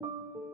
you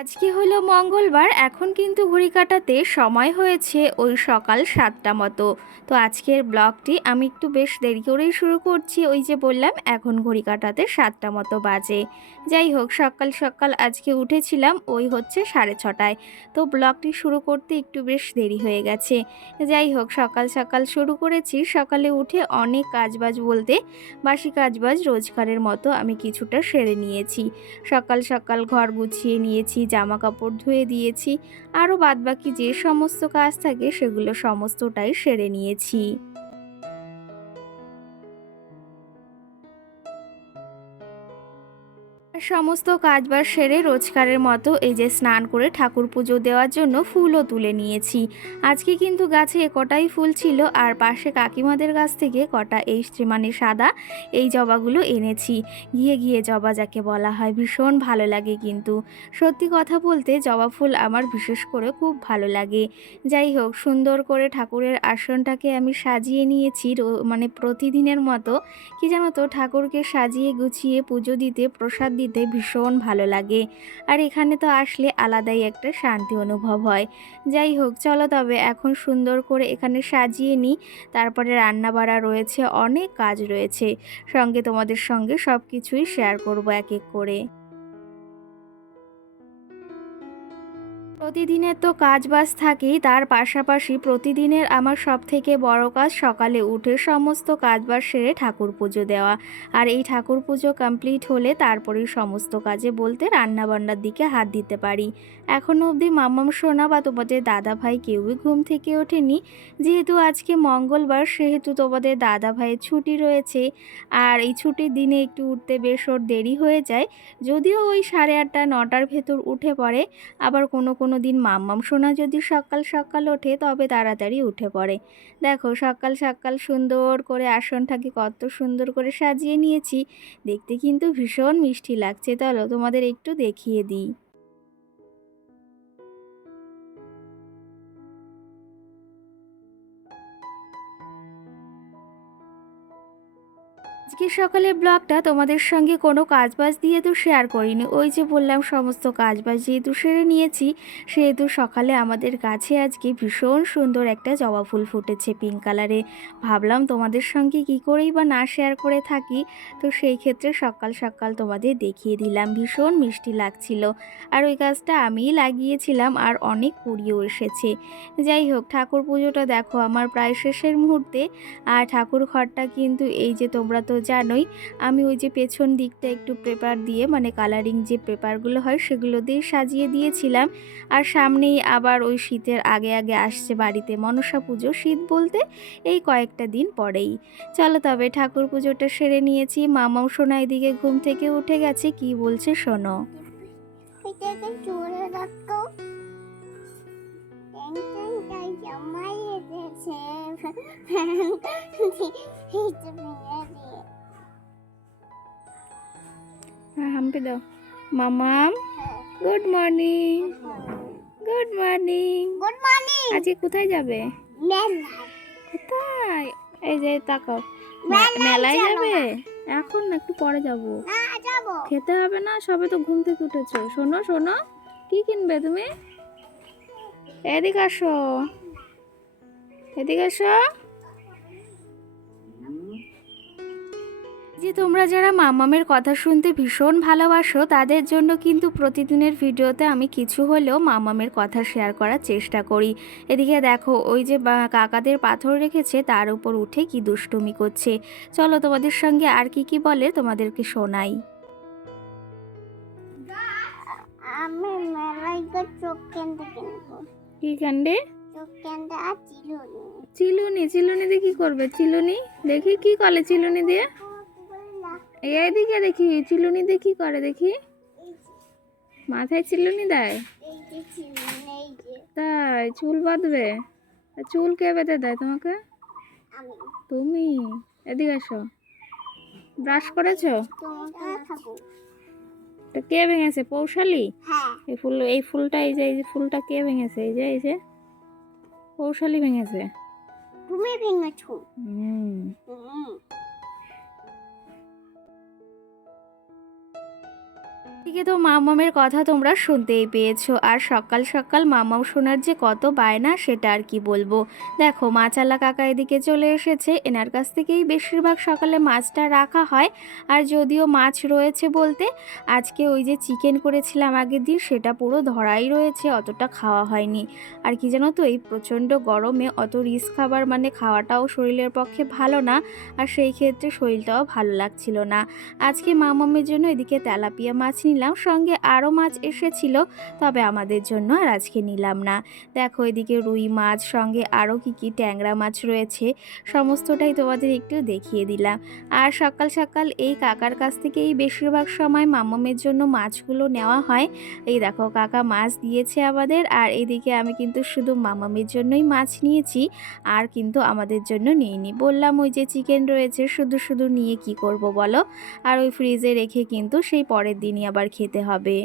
আজকে হলো মঙ্গলবার, এখন কিন্তু ঘড়ি কাটাতে সময় হয়েছে ওই সকাল সাতটা মতো। তো আজকের ব্লগটি আমি একটু বেশ দেরি করেই শুরু করছি, ওই যে বললাম, এখন ঘড়ি কাটাতে সাতটা মতো বাজে। যাই হোক, সকাল সকাল আজকে উঠেছিলাম, ওই হচ্ছে সাড়ে ছটায়। তো ব্লগটি শুরু করতে একটু বেশ দেরি হয়ে গেছে। যাই হোক, সকাল সকাল শুরু করেছি, সকালে উঠে অনেক কাজবাজ বলতে বাসি কাজবাজ রোজগারের মতো আমি কিছুটা সেরে নিয়েছি। সকাল সকাল ঘর গুছিয়ে নিয়েছি জামা কাপড় ধুয়ে দিয়েছি আরও বাদবাকি যে সমস্ত কাজ থাকে সেগুলো সমস্তটাই সেরে নিয়েছি। সমস্ত কাজবাজ সেরে রোজকারের মতো এই যে স্নান করে ঠাকুর পুজো দেওয়ার জন্য ফুলও তুলে নিয়েছি। আজকে কিন্তু গাছে কটাই ফুল ছিল আর পাশে কাকিমাদের গাছ থেকে কটা এই মানে সাদা, এই জবাগুলো এনেছি। গিয়ে গিয়ে জবা যাকে বলা হয় ভীষণ ভালো লাগে কিন্তু। সত্যি কথা বলতে জবা ফুল আমার বিশেষ করে খুব ভালো লাগে। যাই হোক, সুন্দর করে ঠাকুরের আসনটাকে আমি সাজিয়ে নিয়েছি মানে প্রতিদিনের মতো। কি জানো তো, ঠাকুরকে সাজিয়ে গুছিয়ে পুজো দিতে, প্রসাদ দিতে ভীষণ ভালো লাগে। আর এখানে তো আসলে আলাদাই একটা শান্তি অনুভব হয়। যাই হোক, চলো তবে এখন সুন্দর করে এখানে সাজিয়ে নিই। তারপরে রান্না বাড়া রয়েছে, অনেক কাজ রয়েছে। সঙ্গে তোমাদের সঙ্গে সব কিছুই শেয়ার করব এক এক করে। প্রতিদিনের তো কাজ বাজ থাকেই, তার পাশাপাশি প্রতিদিনের আমার সব থেকে বড় কাজ সকালে উঠে সমস্ত কাজ বাজ সেরে ঠাকুর পুজো দেওয়া। আর এই ঠাকুর পুজো কমপ্লিট হলে তারপরেই সমস্ত কাজে বলতে রান্নাবান্নার দিকে হাত দিতে পারি। এখনও অবধি মাম্মাম সোনা বা তোমাদের দাদা ভাই কেউই ঘুম থেকে ওঠেনি। যেহেতু আজকে মঙ্গলবার, সেহেতু তোমাদের দাদা ভাইয়ের ছুটি রয়েছে। আর এই ছুটির দিনে একটু উঠতে বেশ ওর দেরি হয়ে যায়। যদিও ওই সাড়ে আটটা, নটার ভেতর উঠে পড়ে। আবার কোনো কোনো দিন মাম্মাম সোনা যদি সকাল সকাল ওঠে, তবে তাড়াতাড়ি উঠে পড়ে। দেখো, সকাল সকাল সুন্দর করে আসনটাকে কত সুন্দর করে সাজিয়ে নিয়েছি। দেখতে কিন্তু ভীষণ মিষ্টি লাগছে। চলো তোমাদের একটু দেখিয়ে দিই। আজকে সকালে ব্লগটা তোমাদের সঙ্গে কোনো কাজবাজ দিয়ে তো শেয়ার করিনি। ওই যে বললাম, সমস্ত কাজবাজ যেহেতু সেরে নিয়েছি সেহেতু সকালে আমাদের গাছে আজকে ভীষণ সুন্দর একটা জবা ফুল ফুটেছে পিঙ্ক কালারে ভাবলাম তোমাদের সঙ্গে কি করেই বা না শেয়ার করে থাকি। তো সেই ক্ষেত্রে সকাল সকাল তোমাদের দেখিয়ে দিলাম, ভীষণ মিষ্টি লাগছিল। আর ওই গাছটা আমিই লাগিয়েছিলাম আর অনেক কুড়িয়েও এসেছে। যাই হোক, ঠাকুর পুজোটা দেখো আমার প্রায় শেষের মুহূর্তে। আর ঠাকুর ঘরটা কিন্তু এই যে তোমরা তো জানোই, আমি ওই যে পেছন দিকটা একটু পেপার দিয়ে মানে কালারিং যে পেপারগুলো হয় সেগুলো দিয়ে সাজিয়ে দিয়েছিলাম। আর সামনেই আবার ওই শীতের আগে আগে আসছে বাড়িতে মনসা পুজো, শীত বলতে এই কয়েকটা দিন পরেই। চলো তবে ঠাকুর পুজোটা সেরে নিয়েছি, মামাও সোনা এদিকে ঘুম থেকে উঠে গেছে, কি বলছে শোনো। জামাই হ্যাঁ হাম্পি দাও। মামাম good morning good morning good morning আজকে কোথায় যাবে? কোথায়? এই যে তাকাও। মেলায় যাবে। এখন না একটু পরে যাব। যাব। খেতে হবে না সবে তো ঘুম থেকে উঠেছো। শোনো শোনো কি কিনবে তুমি? এদিকে আসো। এদিকে আসো। যে তোমরা যারা মামামের কথা শুনতে ভীষণ ভালোবাসো তাদের জন্য কিন্তু প্রতিদিনের ভিডিওতে আমি কিছু হলেও মামামের কথা শেয়ার করার চেষ্টা করি। এদিকে দেখো ওই যে কাকাদের পাথর রেখেছে তার উপর উঠে কি দুষ্টুমি করছে। চলো তোমাদের সঙ্গে আর কি কি বলে তোমাদেরকে শোনাই। আমি মেলায় চোখ কেন্দ্র কিনবো। কি কাণ্ডে চোখ কেন্দ্র আর চিলুনি। চিলুনি চিলুনি দিয়ে কি করবে? চিলুনি? দেখি কি করে চিলুনি দিয়ে। এইদিকে দেখি চিলুনি কি করে দেখি? মাথায় চিলুনি দেয়? এই এই তাই চুল বাঁধবে? চুল কে বেঁধে দেয় তোমাকে? তুমি। এদিকে আসো ব্রাশ করেছ? তা কে ভেঙেছে পৌশালী? হ্যাঁ। এই ফুল এই ফুলটা এই যে এই যে ফুলটা কে ভেঙেছে? এই যে এই যে পৌশালী ভেঙেছে। তুমি ভেঙেছো। এদিকে তো মামামের কথা তোমরা শুনতেই পেয়েছ। আর সকাল সকাল মামাম শোনার যে কত বায়না, সেটা আর কি বলব। দেখো মাচালা কাকা এদিকে চলে এসেছে। এনার কাছ থেকেই বেশিরভাগ সকালে মাছটা রাখা হয়। আর যদিও মাছ রয়েছে বলতে, আজকে ওই যে চিকেন করেছিলাম আগের দিন, সেটা পুরো ধরাই রয়েছে, অতটা খাওয়া হয়নি। আর কি জানো তো, এই প্রচণ্ড গরমে অত রিস খাবার মানে খাওয়াটাও শরীরের পক্ষে ভালো না। আর সেই ক্ষেত্রে শরীরটাও ভালো লাগছিল না। আজকে মামামের জন্য এদিকে তেলাপিয়া মাছ নিলাম। সঙ্গে আরও মাছ এসেছিল, তবে আমাদের জন্য আর আজকে নিলাম না। দেখো এদিকে রুই মাছ, সঙ্গে আরও কি কি ট্যাংরা মাছ রয়েছে, সমস্তটাই তোমাদের একটু দেখিয়ে দিলাম। আর সকাল সকাল এই কাকার কাছ থেকেই বেশিরভাগ সময় মামামের জন্য মাছগুলো নেওয়া হয়। এই দেখো কাকা মাছ দিয়েছে আমাদের, আর এদিকে আমি কিন্তু শুধু মামামের জন্যই মাছ নিয়েছি, আর কিন্তু আমাদের জন্য নিইনি। বললাম ওই যে চিকেন রয়েছে, শুধু শুধু নিয়ে কি করব বলো? আর ওই ফ্রিজে রেখে কিন্তু সেই পরের দিনই আবার খেতে হবে।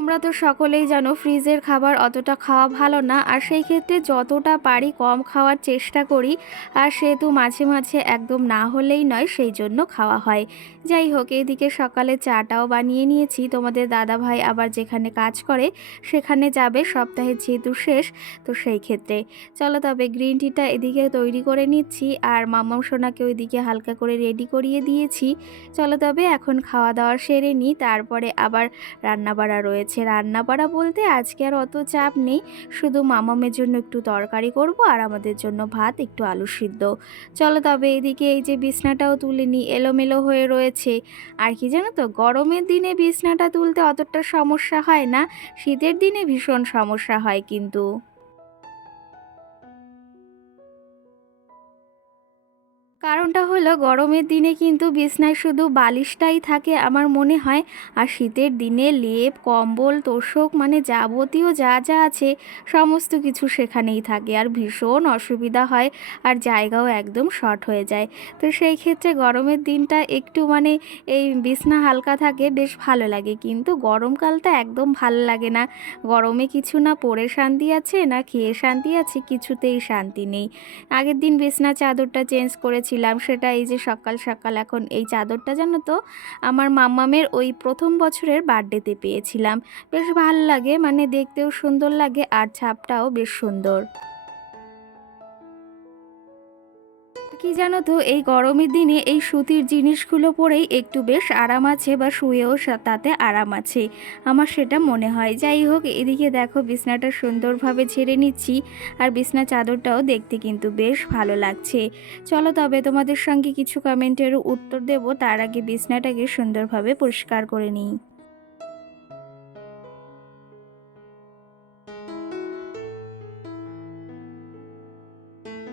তোমরা তো সকলেই জানো ফ্রিজের খাবার অতটা খাওয়া ভালো না, আর সেই ক্ষেত্রে যতটা পারি কম খাওয়ার চেষ্টা করি, আর সেহেতু মাঝে মাঝে একদম না হলেই নয়, সেই জন্য খাওয়া হয়। যাই হোক, এদিকে সকালে চাটাও বানিয়ে নিয়েছি। তোমাদের দাদা ভাই আবার যেখানে কাজ করে, সেখানে যাবে সপ্তাহে যেহেতু শেষ, তো সেই ক্ষেত্রে। চলো তবে গ্রিন টিটা এদিকে তৈরি করে নিচ্ছি, আর মাম্মাম সোনাকে ওইদিকে হালকা করে রেডি করিয়ে দিয়েছি। চলো তবে এখন খাওয়া দাওয়া সেরে নিই, তারপরে আবার রান্না রান্নাবাড়া রয়েছে। রান্নাবাড়া বলতে আজকে আর অত চাপ নেই। শুধু মামামের জন্য একটু তরকারি করব আর আমাদের জন্য ভাত, একটু আলু সিদ্ধ। চলো তবে এদিকে এই যে বিছনাটাও তুলে নিই, এলোমেলো হয়ে রয়েছে। আর কি জানো তো, গরমের দিনে বিছনাটা তুলতে অতটা সমস্যা হয় না, শীতের দিনে ভীষণ সমস্যা হয় কিন্তু। কারণটা হলো গরমের দিনে কিন্তু বিছনায় শুধু বালিশটাই থাকে আমার মনে হয়। আর শীতের দিনে লেপ, কম্বল, তোষক মানে যাবতীয় যা যা আছে সমস্ত কিছু সেখানেই থাকে। আর ভীষণ অসুবিধা হয় আর জায়গাও একদম শর্ট হয়ে যায়। তো সেই ক্ষেত্রে গরমের দিনটা একটু মানে এই বিছনা হালকা থাকে বেশ ভালো লাগে। কিন্তু গরমকালটা একদম ভালো লাগে না। গরমে কিছু না পরে শান্তি আছে, না খেয়ে শান্তি আছে, কিছুতেই শান্তি নেই। আগের দিন বিছনা চাদরটা চেঞ্জ করেছিলাম সেটা এই যে সকাল সকাল এখন এই চাদরটা জানো তো আমার মাম্মামের ওই প্রথম বছরের বার্থডেতে পেয়েছিলাম। বেশ ভালো লাগে মানে দেখতেও সুন্দর লাগে আর ছাপটাও বেশ সুন্দর। কি জানো তো, এই গরমের দিনে এই সুতির জিনিসগুলো পরেই একটু বেশ আরাম আছে বা শুয়েও তাতে আরাম আছে। আমার সেটা মনে হয়। যাই হোক, এদিকে দেখো বিছনাটা সুন্দরভাবে ঝেড়ে নিচ্ছি আর বিছনা চাদরটাও দেখতে কিন্তু বেশ ভালো লাগছে। চলো তবে তোমাদের সঙ্গে কিছু কমেন্টের উত্তর দেব। তার আগে বিছনাটাকে সুন্দরভাবে পরিষ্কার করে নিই।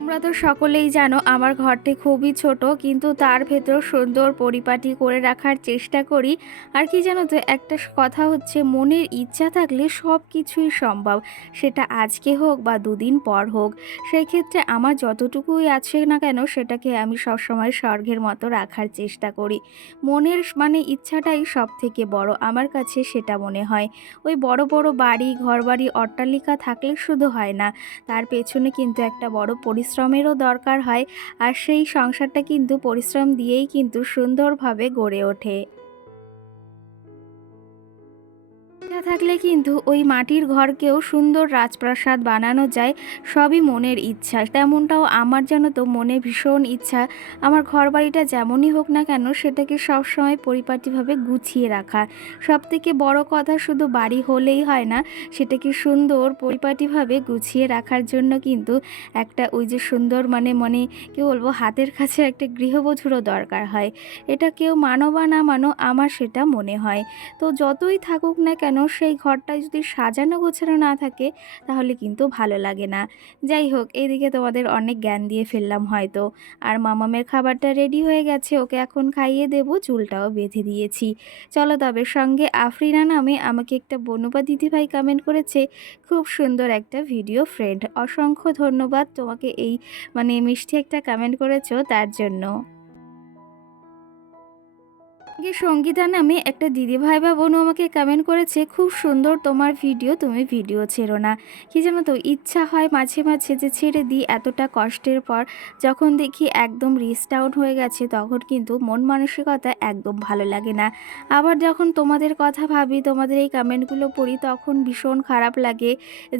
তোমরা তো সকলেই জানো আমার ঘরটি খুবই ছোট, কিন্তু তার ভেতর সুন্দর পরিপাটি করে রাখার চেষ্টা করি। আর কি জানো তো, একটা কথা হচ্ছে, মনের ইচ্ছা থাকলে সব কিছুই সম্ভব। সেটা আজকে হোক বা দুদিন পর হোক সেই ক্ষেত্রে আমার যতটুকুই আছে না কেন, সেটাকে আমি সবসময় স্বর্গের মতো রাখার চেষ্টা করি। মনের মানে ইচ্ছাটাই সব থেকে বড়, আমার কাছে সেটা মনে হয়। ওই বড় বড় বাড়ি, ঘরবাড়ি, অট্টালিকা থাকলে শুধু হয় না, তার পেছনে কিন্তু একটা বড় পরিশ্রমেরও দরকার হয় আর সেই সংসারটা কিন্তু পরিশ্রম দিয়েই কিন্তু সুন্দরভাবে গড়ে ওঠে। ইচ্ছা থাকলে কিন্তু ওই মাটির ঘরকেও সুন্দর রাজপ্রাসাদ বানানো যায় সবই মনের ইচ্ছা। তেমনটাও আমার যেন তো মনে ভীষণ ইচ্ছা। আমার ঘর বাড়িটা যেমনই হোক না কেন সেটাকে সবসময় পরিপাটিভাবে গুছিয়ে রাখা। সব থেকে বড় কথা শুধু বাড়ি হলেই হয় না, সেটাকে সুন্দর পরিপাটিভাবে গুছিয়ে রাখার জন্য কিন্তু একটা ওই যে সুন্দর মানে মানে কি বলব, হাতের কাছে একটা গৃহবধূরও দরকার হয়। এটা কেউ মানো বা না মানো, আমার সেটা মনে হয়। তো যতই থাকুক না কেন সেই ঘরটা যদি সাজানো গোছানো না থাকে, তাহলে কিন্তু ভালো লাগে না। যাই হোক এইদিকে তোমাদের অনেক জ্ঞান দিয়ে ফেললাম হয়তো। আর মামামের খাবারটা রেডি হয়ে গেছে, ওকে এখন খাইয়ে দেব, চুলটাও বেঁধে দিয়েছি। চলো তবে সঙ্গে আফরিনা নামে আমাকে একটা বনুপা দিদিভাই কমেন্ট করেছে, খুব সুন্দর একটা ভিডিও ফ্রেন্ড অসংখ্য ধন্যবাদ তোমাকে এই মানে মিষ্টি একটা কমেন্ট করেছ তার জন্য। আগে সঙ্গীতা নামে একটা দিদিভাই বা বোনও আমাকে কমেন্ট করেছে, খুব সুন্দর তোমার ভিডিও তুমি ভিডিও ছেড়ো না। কি জানো তো, ইচ্ছা হয় মাঝে মাঝে যে ছেড়ে দিই এতটা কষ্টের পর। যখন দেখি একদম রিস্ট আউট হয়ে গেছে, তখন কিন্তু মন মানসিকতা একদম ভালো লাগে না। আবার যখন তোমাদের কথা ভাবি, তোমাদের এই কমেন্টগুলো পড়ি, তখন ভীষণ খারাপ লাগে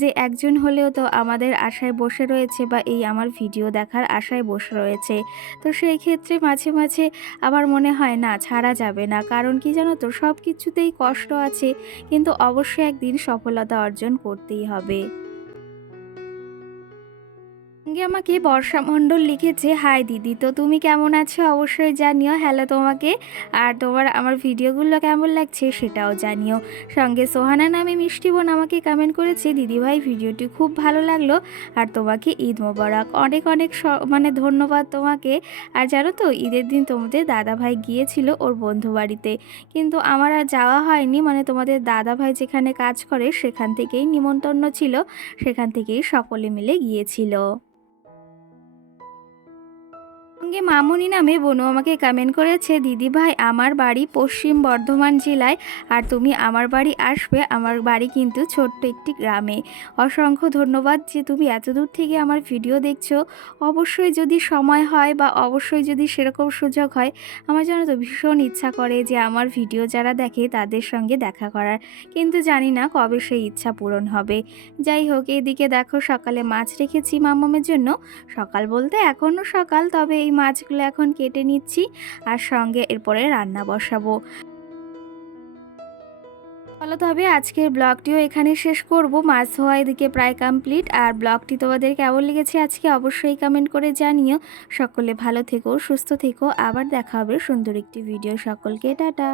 যে একজন হলেও তো আমাদের আশায় বসে রয়েছে বা এই আমার ভিডিও দেখার আশায় বসে রয়েছে। তো সেই ক্ষেত্রে মাঝে মাঝে আবার মনে হয়, না, ছাড়া যাবে না। কারণ কি জানো তো সব কিছুতেই কষ্ট আছে, কিন্তু অবশ্যই একদিন সফলতা অর্জন করতেই হবে। সঙ্গে আমাকে বর্ষা মণ্ডল লিখেছে। হাই দিদি, তো তুমি কেমন আছো? অবশ্যই জানিও। হ্যালো তোমাকে। আর তোমার, আমার ভিডিওগুলো কেমন লাগছে সেটাও জানিও। সঙ্গে সোহানা নামে মিষ্টি বোন আমাকে কমেন্ট করেছে দিদিভাই ভিডিওটি খুব ভালো লাগল। আর তোমাকে ঈদ মোবারক। অনেক অনেক মানে ধন্যবাদ তোমাকে। আর জানো তো, ঈদের দিন তোমাদের দাদাভাই গিয়েছিল ওর বন্ধু বাড়িতে। কিন্তু আমার আর যাওয়া হয়নি। মানে তোমাদের দাদাভাই যেখানে কাজ করে, সেখান থেকেই নিমন্ত্রণ ছিল। সেখান থেকেই সকলে মিলে গিয়েছিল। সঙ্গে মামুনি নামে বনু আমাকে কমেন্ট করেছে, দিদি ভাই, আমার বাড়ি পশ্চিম বর্ধমান জেলায়, আর তুমি আমার বাড়ি আসবে, আমার বাড়ি কিন্তু ছোট্ট একটি গ্রামে। অসংখ্য ধন্যবাদ যে তুমি এত দূর থেকে আমার ভিডিও দেখছ। অবশ্যই যদি সময় হয় বা অবশ্যই যদি সেরকম সুযোগ হয়, আমার যেন তো ভীষণ ইচ্ছা করে যে আমার ভিডিও যারা দেখে তাদের সঙ্গে দেখা করার। কিন্তু জানি না কবে সেই ইচ্ছা পূরণ হবে। যাই হোক, এদিকে দেখো সকালে মাছ রেখেছি মামামের জন্য। সকাল বলতে এখনও সকাল, তবে এই মাছগুলো এখন কেটে নিচ্ছি আর সঙ্গে এরপরে রান্না বসাবো। বলো তবে আজকের ব্লগটিও এখানে শেষ করব। মাছ ধোয়া এদিকে প্রায় কমপ্লিট আর ব্লগটি তোমাদের কেমন লেগেছে আজকে অবশ্যই কমেন্ট করে জানিও। সকলে ভালো থেকো, সুস্থ থেকো। আবার দেখা হবে সুন্দর একটি ভিডিও সকলকে টাটা।